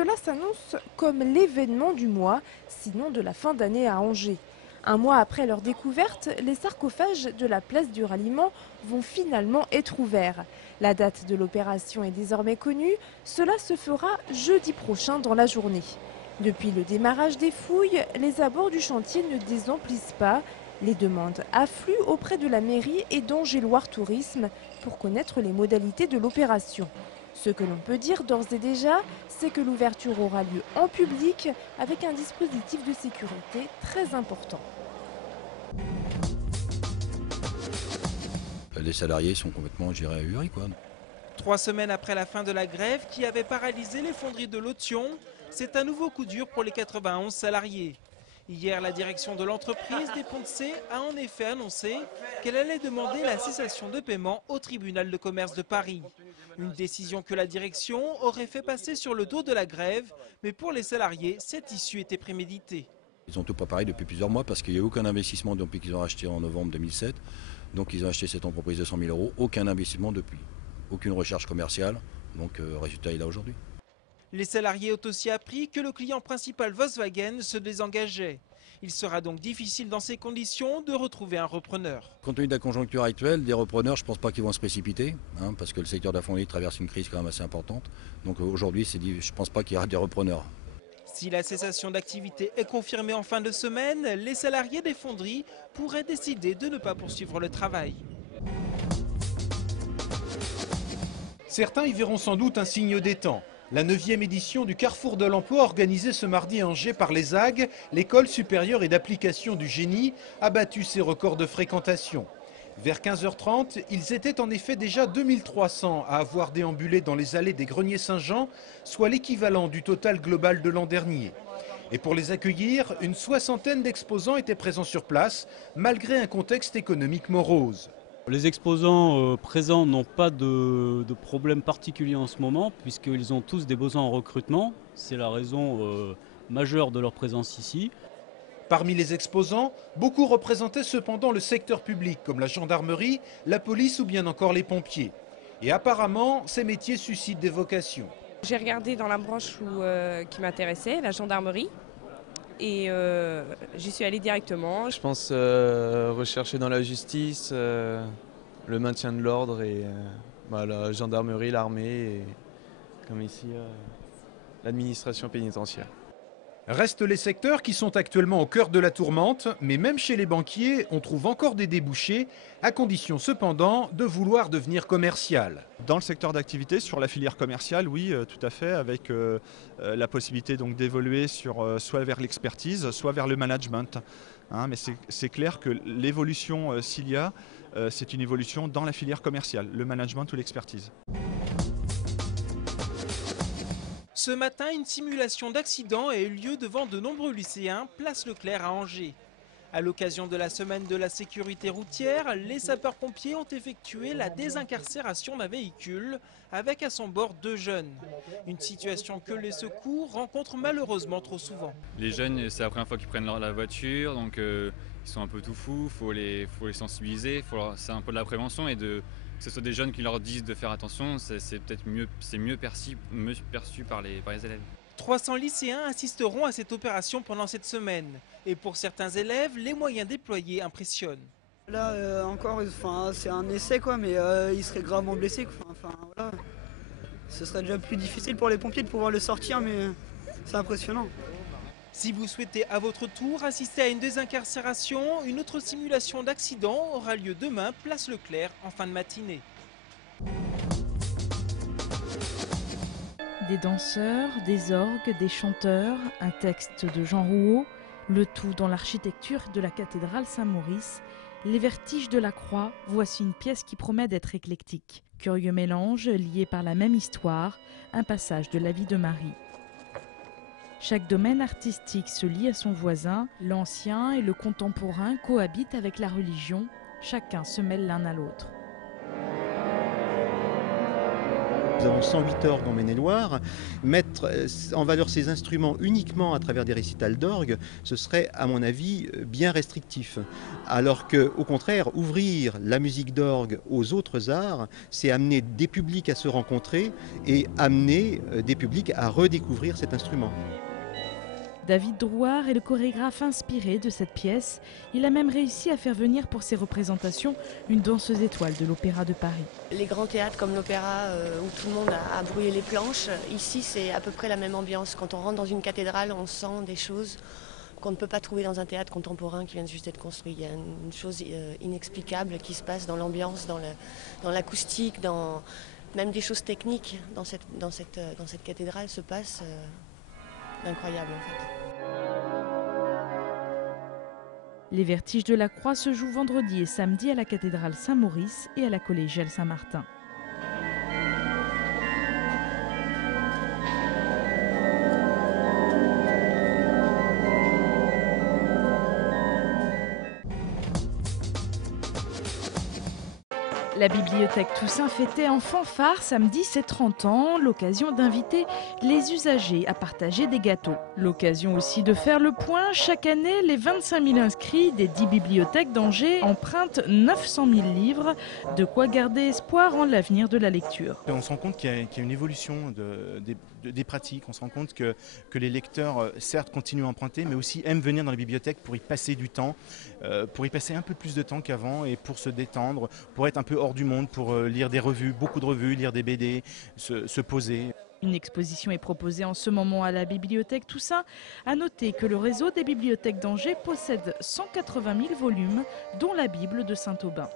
Cela s'annonce comme l'événement du mois, sinon de la fin d'année à Angers. Un mois après leur découverte, les sarcophages de la place du ralliement vont finalement être ouverts. La date de l'opération est désormais connue, cela se fera jeudi prochain dans la journée. Depuis le démarrage des fouilles, les abords du chantier ne désemplissent pas. Les demandes affluent auprès de la mairie et d'Angers Loire Tourisme pour connaître les modalités de l'opération. Ce que l'on peut dire d'ores et déjà, c'est que l'ouverture aura lieu en public avec un dispositif de sécurité très important. Les salariés sont complètement, je dirais, ahuris, quoi. 3 semaines après la fin de la grève qui avait paralysé les fonderies de Lotion, c'est un nouveau coup dur pour les 91 salariés. Hier, la direction de l'entreprise des Ponts de Cé a en effet annoncé qu'elle allait demander la cessation de paiement au tribunal de commerce de Paris. Une décision que la direction aurait fait passer sur le dos de la grève, mais pour les salariés, cette issue était préméditée. Ils ont tout préparé depuis plusieurs mois parce qu'il n'y a eu aucun investissement depuis qu'ils ont acheté en novembre 2007. Donc ils ont acheté cette entreprise de 100 000 €, aucun investissement depuis, aucune recherche commerciale, donc résultat il est là aujourd'hui. Les salariés ont aussi appris que le client principal Volkswagen se désengageait. Il sera donc difficile dans ces conditions de retrouver un repreneur. Compte tenu de la conjoncture actuelle, des repreneurs, je ne pense pas qu'ils vont se précipiter, parce que le secteur de la fonderie traverse une crise quand même assez importante. Donc aujourd'hui, je ne pense pas qu'il y aura des repreneurs. Si la cessation d'activité est confirmée en fin de semaine, les salariés des fonderies pourraient décider de ne pas poursuivre le travail. Certains y verront sans doute un signe des temps. La 9e édition du Carrefour de l'Emploi organisée ce mardi à Angers par les AG, l'école supérieure et d'application du génie, a battu ses records de fréquentation. Vers 15h30, ils étaient en effet déjà 2300 à avoir déambulé dans les allées des Greniers Saint-Jean, soit l'équivalent du total global de l'an dernier. Et pour les accueillir, une soixantaine d'exposants étaient présents sur place, malgré un contexte économique morose. Les exposants présents n'ont pas de problème particulier en ce moment, puisqu'ils ont tous des besoins en recrutement. C'est la raison majeure de leur présence ici. Parmi les exposants, beaucoup représentaient cependant le secteur public, comme la gendarmerie, la police ou bien encore les pompiers. Et apparemment, ces métiers suscitent des vocations. J'ai regardé dans la branche qui m'intéressait, la gendarmerie, et j'y suis allée directement. Je pense rechercher dans la justice, le maintien de l'ordre et la gendarmerie, l'armée et comme ici l'administration pénitentiaire. Restent les secteurs qui sont actuellement au cœur de la tourmente, mais même chez les banquiers, on trouve encore des débouchés, à condition cependant de vouloir devenir commercial. Dans le secteur d'activité, sur la filière commerciale, oui, tout à fait, avec la possibilité donc d'évoluer soit vers l'expertise, soit vers le management. Mais c'est clair que l'évolution s'il y a, c'est une évolution dans la filière commerciale, le management ou l'expertise. Ce matin, une simulation d'accident a eu lieu devant de nombreux lycéens, place Leclerc à Angers. À l'occasion de la semaine de la sécurité routière, les sapeurs-pompiers ont effectué la désincarcération d'un véhicule avec à son bord 2 jeunes. Une situation que les secours rencontrent malheureusement trop souvent. Les jeunes, c'est la première fois qu'ils prennent la voiture, donc ils sont un peu tout fous, faut les sensibiliser, c'est un peu de la prévention et que ce soit des jeunes qui leur disent de faire attention, c'est peut-être mieux perçu par les élèves. 300 lycéens assisteront à cette opération pendant cette semaine. Et pour certains élèves, les moyens déployés impressionnent. Là encore, c'est un essai quoi, mais il serait gravement blessé. Voilà. Ce serait déjà plus difficile pour les pompiers de pouvoir le sortir, mais c'est impressionnant. Si vous souhaitez à votre tour assister à une désincarcération, une autre simulation d'accident aura lieu demain, place Leclerc, en fin de matinée. Des danseurs, des orgues, des chanteurs, un texte de Jean Rouault, le tout dans l'architecture de la cathédrale Saint-Maurice. Les Vertiges de la Croix, voici une pièce qui promet d'être éclectique. Curieux mélange, lié par la même histoire, un passage de la vie de Marie. Chaque domaine artistique se lie à son voisin, l'ancien et le contemporain cohabitent avec la religion, chacun se mêle l'un à l'autre. Nous avons 108 orgues en Maine-et-Loire. Mettre en valeur ces instruments uniquement à travers des récitals d'orgue, ce serait, à mon avis, bien restrictif. Alors qu'au contraire, ouvrir la musique d'orgue aux autres arts, c'est amener des publics à se rencontrer et amener des publics à redécouvrir cet instrument. David Drouard est le chorégraphe inspiré de cette pièce. Il a même réussi à faire venir pour ses représentations une danseuse étoile de l'Opéra de Paris. Les grands théâtres comme l'Opéra où tout le monde a brouillé les planches, ici c'est à peu près la même ambiance. Quand on rentre dans une cathédrale, on sent des choses qu'on ne peut pas trouver dans un théâtre contemporain qui vient juste d'être construit. Il y a une chose inexplicable qui se passe dans l'ambiance, dans l'acoustique, même des choses techniques dans cette cathédrale se passent incroyables en fait. Les Vertiges de la Croix se jouent vendredi et samedi à la cathédrale Saint-Maurice et à la collégiale Saint-Martin. La bibliothèque Toussaint fêtait en fanfare samedi ses 30 ans, l'occasion d'inviter les usagers à partager des gâteaux. L'occasion aussi de faire le point. Chaque année, les 25 000 inscrits des 10 bibliothèques d'Angers empruntent 900 000 livres, de quoi garder espoir en l'avenir de la lecture. On se rend compte qu'il y a une évolution des pratiques, on se rend compte que les lecteurs, certes, continuent à emprunter, mais aussi aiment venir dans les bibliothèques pour y passer du temps, pour y passer un peu plus de temps qu'avant et pour se détendre, pour être un peu hors du monde, pour lire des revues, beaucoup de revues, lire des BD, se poser. Une exposition est proposée en ce moment à la bibliothèque Toussaint. À noter que le réseau des bibliothèques d'Angers possède 180 000 volumes, dont la Bible de Saint-Aubin.